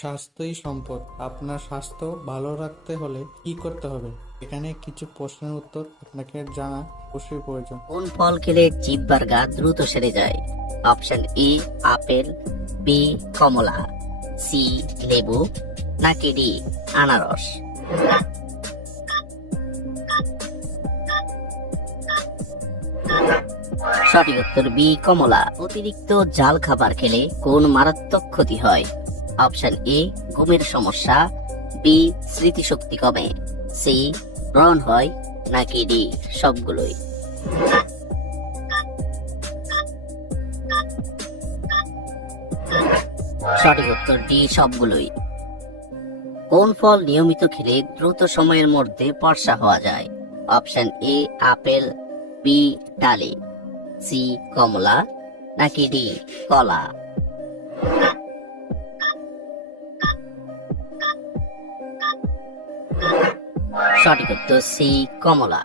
স্বাস্থ্যই সম্পদ। আপনার স্বাস্থ্য ভালো রাখতে হলে কি করতে হবে? এখানে কিছু প্রশ্নের উত্তর আপনাকে জানা অবশ্যই প্রয়োজন। কোন ফল খেলে জিহ্বার গা দ্রুত সেরে যায়? অপশন এ আপেল, বি কমলা, সি লেবু, নাকি ডি আনারস? সঠিক উত্তর বি কমলা। অতিরিক্ত ঝাল খাবার খেলে কোন মারাত্মক ক্ষতি হয়? অপশন এ ঘুমের সমস্যা, বি স্মৃতিশক্তি কমে, সি ব্রণ হয়, নাকি ডি সবগুলোই? সঠিক উত্তর ডি সবগুলোই। কোন ফল নিয়মিত খেলে দ্রুত সময়ের মধ্যে ফর্সা হওয়া যায়? অপশন এ আপেল, বি ডালিম, সি কমলা, নাকি ডি কলা? সঠিক উত্তর সি কমলা।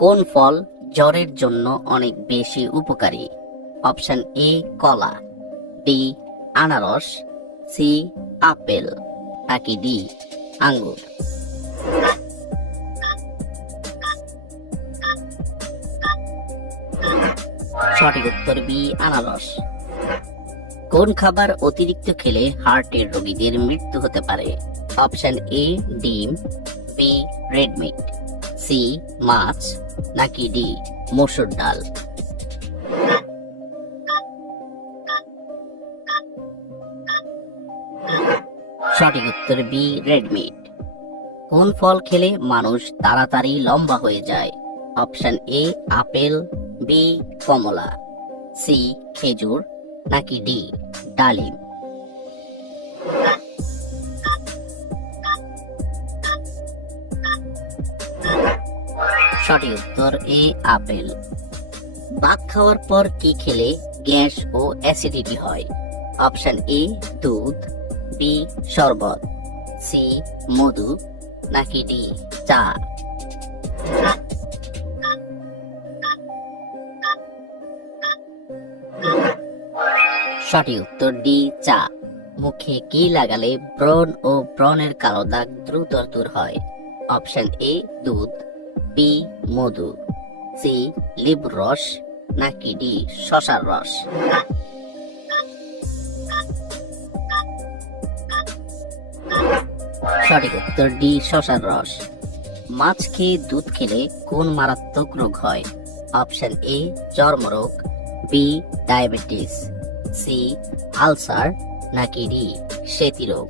কোন ফল জ্বরের জন্য অনেক বেশি উপকারী? অপশন এ কলা, ডি আনারস, সি আপেল, নাকি ডি আঙ্গুর? সঠিক উত্তর বি আনারস। কোন খাবার অতিরিক্ত খেলে হার্টের রোগীদের মৃত্যু হতে পারে? অপশন এ ডিম, বি রেড মিট, সি মাছ, নাকি ডি মসুর ডাল? সঠিক উত্তর বি রেড মিট। কোন ফল খেলে মানুষ তাড়াতাড়ি লম্বা হয়ে যায়? অপশন এ আপেল, বি কমলা, সি খেজুর, নাকি ডি ডালিম? সঠিক উত্তর এ আপেল। ভাত খাওয়ার পর কি খেলে গ্যাস ও অ্যাসিডিটি হয়? অপশন এ দুধ, বি শরবত, সি মধু, নাকি ডি চা? সঠিক উত্তর ডি চা। মুখে কি লাগালে ব্রণ ও ব্রণের কালো দাগ দ্রুত দূর হয়? অপশন এ দুধ, বি মধু, সি লেবুর রস, নাকি ডি শসার রস? সঠিক উত্তর ডি শসার রস। মাছ খেয়ে দুধ খেলে কোন মারাত্মক রোগ হয়? অপশন এ চর্মরোগ, বি ডায়াবেটিস, সি আলসার, নাকি ডি সেতি রোগ?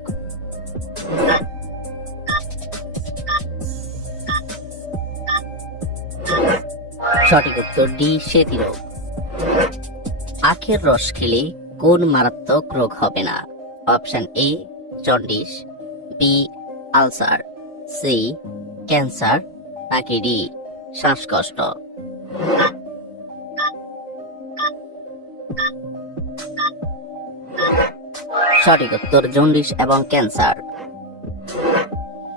সঠিক উত্তর ডি সেতি রোগ। আখের রস খেলে কোন মারাত্মক রোগ হবে না? Option A jaundice, B ulcer, C cancer, নাকি ডি শ্বাসকষ্ট? সঠিক উত্তর জন্ডিস এবং ক্যান্সার।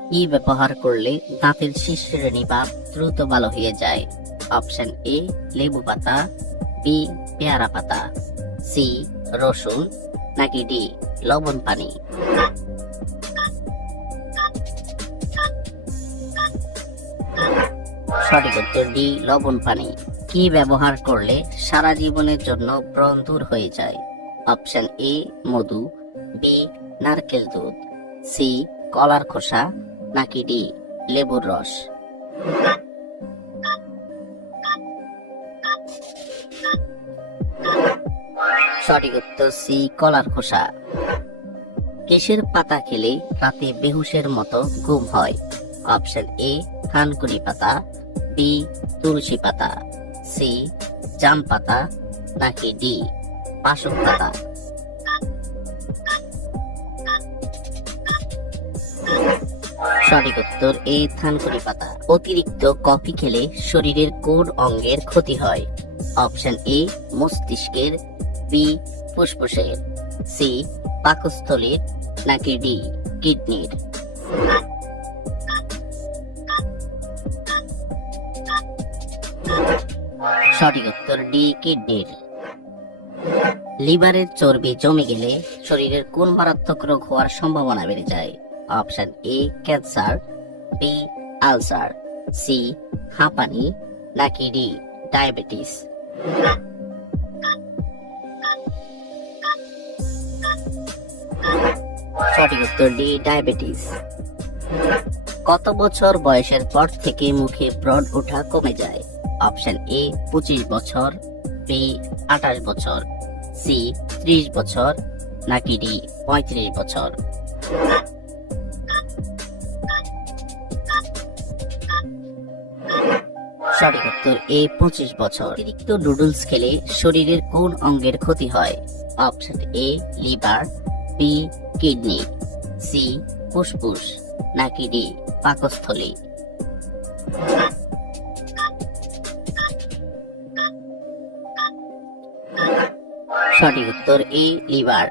কি ব্যবহার করলে দাঁতের শিরশিরানি বা দ্রুত ভালো হয়ে যায়? অপশন এ লেবু পাতা, বি পেয়ারা পাতা, সি রসুন, নাকি ডি লবণ পানি? সঠিক উত্তর ডি লবণ পানি। কি ব্যবহার করলে সারা জীবনের জন্য ব্রণ দূর হয়ে যায়? অপশন এ মধু, বি নারকেল দুধ, সি কলার খোসা, নাকি ডি লেবুর রস? সঠিক উত্তর সি কলার খোসা। কেশের পাতা খেলে রাতে বেহুশের মতো ঘুম হয়? অপশন এ থানকুনি পাতা, বি তুলসী পাতা, সি জাম পাতা, নাকি ডি পাশক পাতা? সঠিক উত্তর এ থানকুনি পাতা। অতিরিক্ত কফি খেলে শরীরের কোন অঙ্গের ক্ষতি হয়? অপশন এ মস্তিষ্কের, বি ফুসফুসের, সি পাকস্থলীর, নাকি ডি কিডনির? সঠিক উত্তর ডি কিডনির। লিভারের চর্বি জমে গেলে শরীরের কোন মারাত্মক রোগ হওয়ার সম্ভাবনা বেড়ে যায়? Option A cancer, B ulcer, C হাঁপানি, নাকি ডি ডায়াবেটিস। সঠিক উত্তর ডি ডায়াবেটিস। কত বছর বয়সের পর থেকে মুখে ব্রণ ওঠা কমে যায়? অপশন এ 25 বছর, বি 28 বছর, সি 30 বছর, নাকি ডি 35 বছর। সঠিক উত্তর এ 25 বছর। অতিরিক্ত নুডলস খেলে শরীরের কোন অঙ্গের ক্ষতি হয়? Option A liver, B kidney, C ফুসফুস, নাকি ডি পাকস্থলী। সঠিক উত্তর এ লিভার।